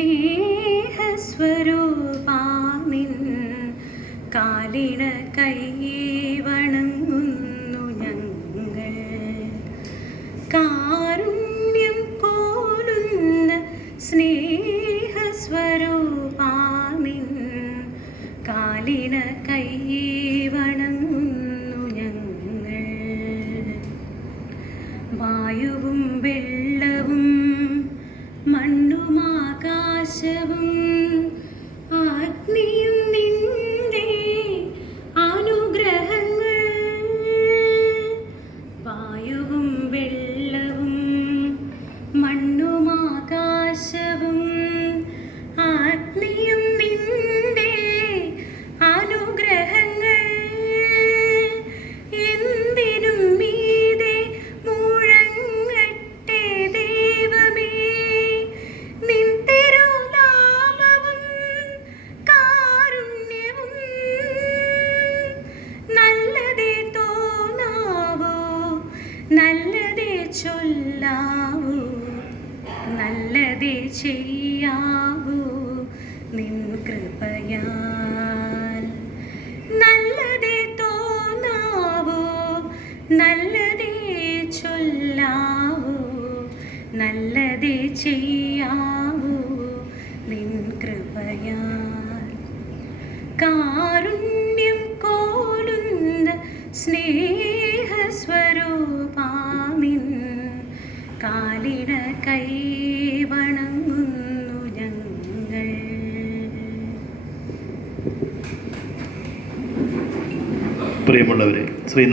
സ്നേഹസ്വരൂപാനിൻ കാലിട കൈ വണങ്ങുന്നു ഞങ്ങൾ. കാരുണ്യം പോലുന്ന സ്നേഹസ്വരൂപാനിൻ കാലിട കൈ വണങ്ങുന്നു ഞങ്ങൾ. വായുവും വെള്ളവും നല്ലതേ ചൊല്ലാവൂ നല്ലതേ ചെയ്യാവൂ നിൻ കൃപയാൽ. നല്ലതേ തോന്നാവോ നല്ലതേ ചൊല്ലാവൂ നല്ലതേ ചെയ്യാവൂ നിൻ കൃപയാൽ. കാരുണ്യം കാലിട കൈ വണങ്ങുന്നു ഞങ്ങൾ. പ്രിയമുള്ളവരെ